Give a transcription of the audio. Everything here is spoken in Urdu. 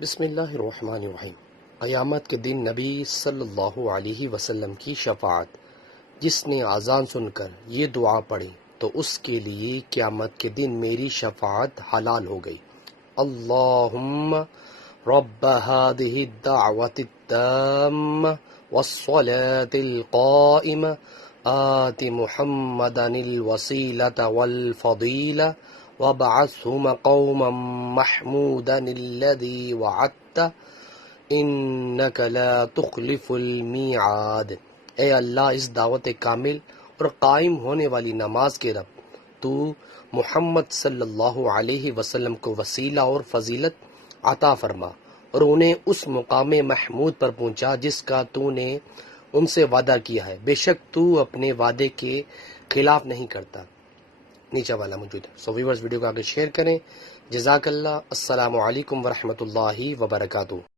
بسم اللہ الرحمن الرحیم۔ قیامت کے دن نبی صلی اللہ علیہ وسلم کی شفاعت۔ جس نے اذان سن کر یہ دعا پڑھی تو اس کے لیے قیامت کے دن میری شفاعت حلال ہو گئی۔ اللہم رب هذه الدعوة التامة والصلاة القائمة آت محمدا الوسيلة والفضيلة وابعثه مقوما محمودا الذي وعدته انك لا تخلف الميعاد۔ اے اللہ، اس دعوت کامل اور قائم ہونے والی نماز کے رب، تو محمد صلی اللہ علیہ وسلم کو وسیلہ اور فضیلت عطا فرما اور انہیں اس مقام محمود پر پہنچا جس کا تو نے ان سے وعدہ کیا ہے، بے شک تو اپنے وعدے کے خلاف نہیں کرتا۔ نیچے والا موجود ہے۔ سو ویورز، ویڈیو کو آگے شیئر کریں۔ جزاک اللہ۔ السلام علیکم ورحمۃ اللہ وبرکاتہ۔